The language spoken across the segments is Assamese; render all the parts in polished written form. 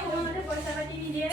সময়মতে পইচা পাতি নিদিয়ে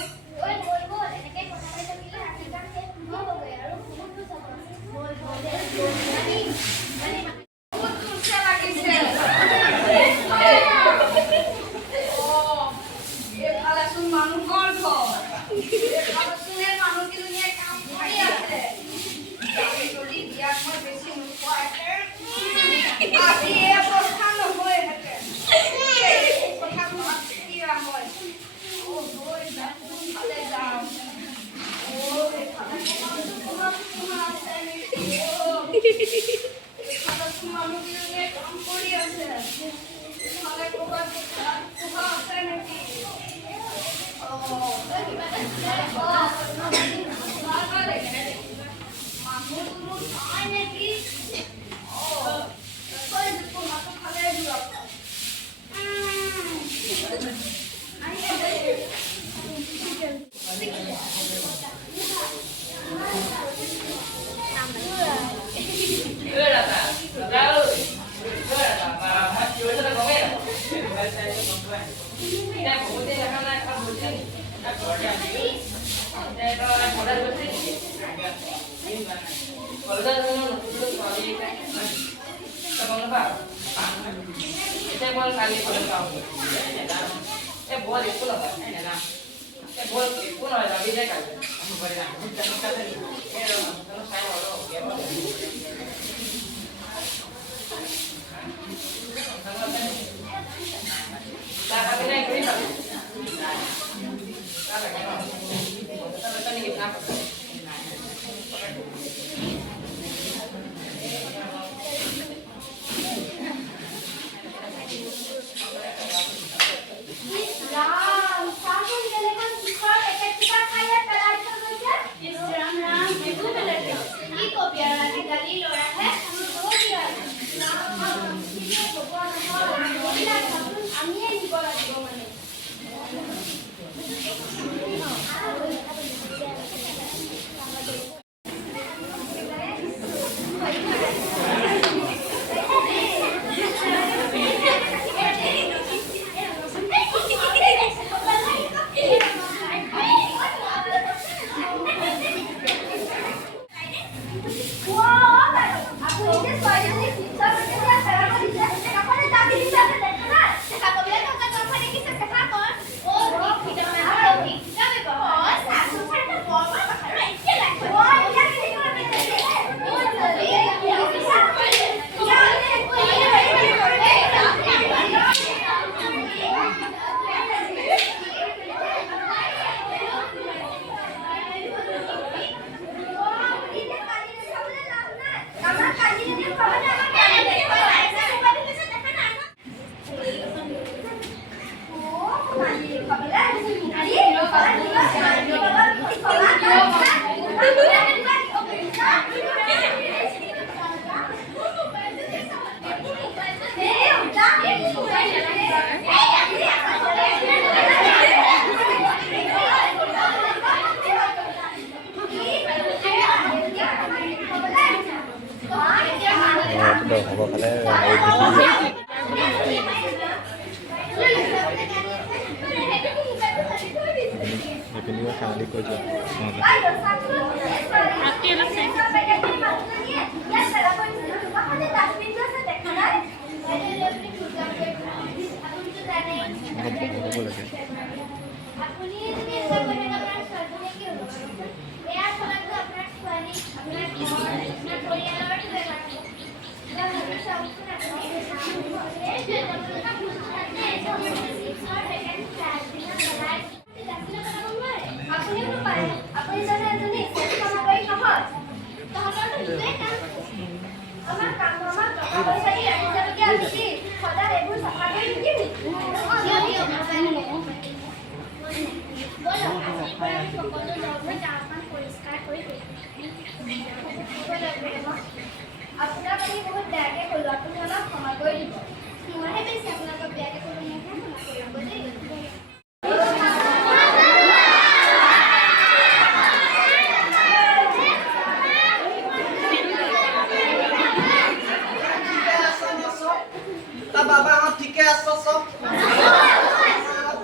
বাবা আমার ঠিকে আছো সব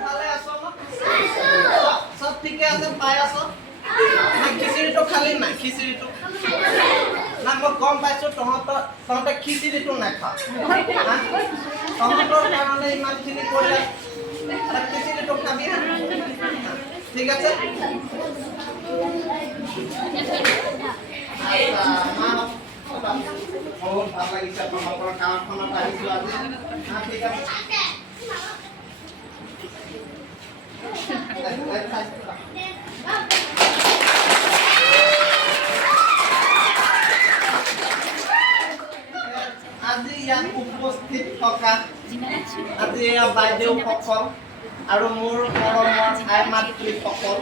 ভালে আছো না আছে পাই আছো না খিচিৰিটো খালি নাই খিচিৰিটো না মই গম পাইছো তহঁতে খিচিৰিটো নাখাওঁ তহঁতৰ কাৰণে ইমানখিনি কৰিলে খিচিৰিটো খাবি ঠিক আছে বহুত ভাল লাগিছে তোমালোকৰ গাঁওখনত আহিছো আজি ঠিক আছে আজি ইয়াত উপস্থিত থকা আজি বাইদেউসকল আৰু মোৰ মৰমৰ আই মাতৃসকল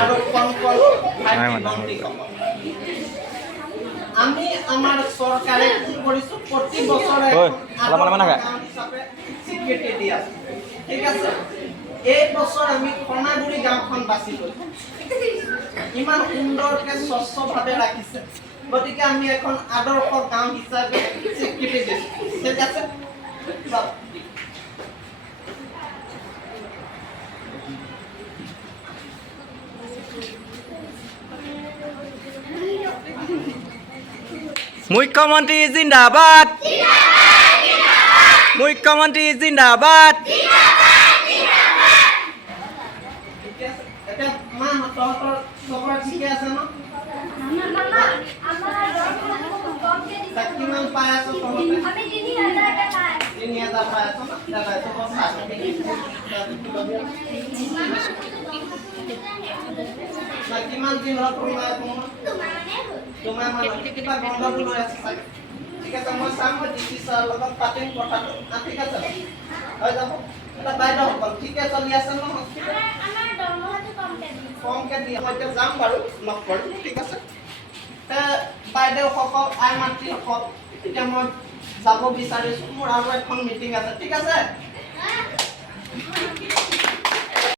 আৰু কণকণ ভাইটি ভণ্টিসকল আমি আমাৰ চৰকাৰে কি কৰিছোঁ প্ৰতি বছৰে হিচাপে স্বীকৃতি দি আছোঁ ঠিক আছে এই বছৰ আমি খনাগুৰি গাঁওখন বাছি লৈছোঁ ইমান সুন্দৰকৈ স্বচ্ছভাৱে ৰাখিছে গতিকে আমি এখন আদৰ্শ গাঁও হিচাপে স্বীকৃতি দিছোঁ ঠিক আছে মুখ্যমন্ত্ৰী জিন্দাবাদ মুখ্যমন্ত্ৰী জিন্দাবাদ এতিয়া মা তহঁতৰ চবৰে ঠিকে আছে ন কিমান পাই আছো তহঁতে ৩,০০০ পাই আছো না কিমান দিন হ'ল তোমাৰ মানে কিবা গণ্ডগোল হৈ আছে চাগে ঠিক আছে মই চাম মই ডিচি ছাৰৰ লগত পাতিম কথাটো ঠিক আছে হৈ যাব এটা বাইদেউসকল ঠিকে চলি আছে ন কমকৈ দিয়ে মই এতিয়া যাম বাৰু লগ কৰিম ঠিক আছে বাইদেউসকল আই মাতৃসকল এতিয়া মই যাব বিচাৰিছোঁ মোৰ আৰু এখন মিটিং আছে ঠিক আছে